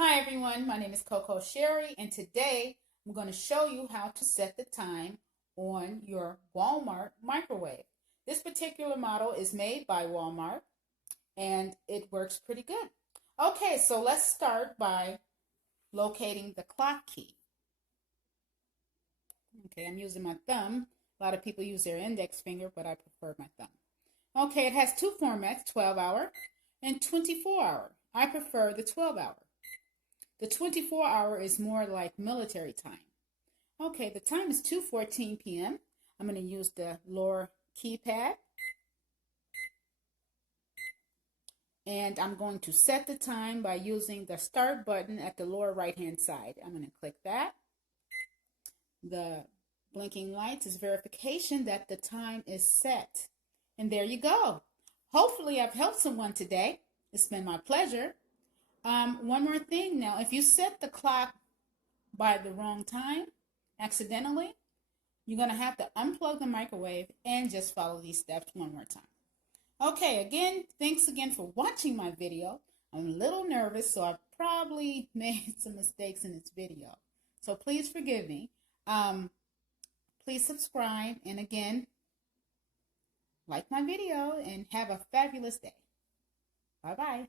Hi everyone, my name is Coco Sherry, and today I'm going to show you how to set the time on your Walmart microwave. This particular model is made by Walmart and it works pretty good. Okay, so let's start by locating the clock key. Okay, I'm using my thumb. A lot of people use their index finger, but I prefer my thumb. Okay, it has two formats, 12-hour and 24-hour. I prefer the 12-hour. The 24-hour is more like military time. Okay, the time is 2:14 p.m. I'm going to use the lower keypad. And I'm going to set the time by using the start button at the lower right-hand side. I'm going to click that. The blinking lights is verification that the time is set. And there you go. Hopefully I've helped someone today. It's been my pleasure. One more thing now, if you set the clock by the wrong time, accidentally, you're going to have to unplug the microwave and just follow these steps one more time. Okay, again, thanks again for watching my video. I'm a little nervous, so I probably made some mistakes in this video. So please forgive me. Please subscribe, and again, like my video, and have a fabulous day. Bye-bye.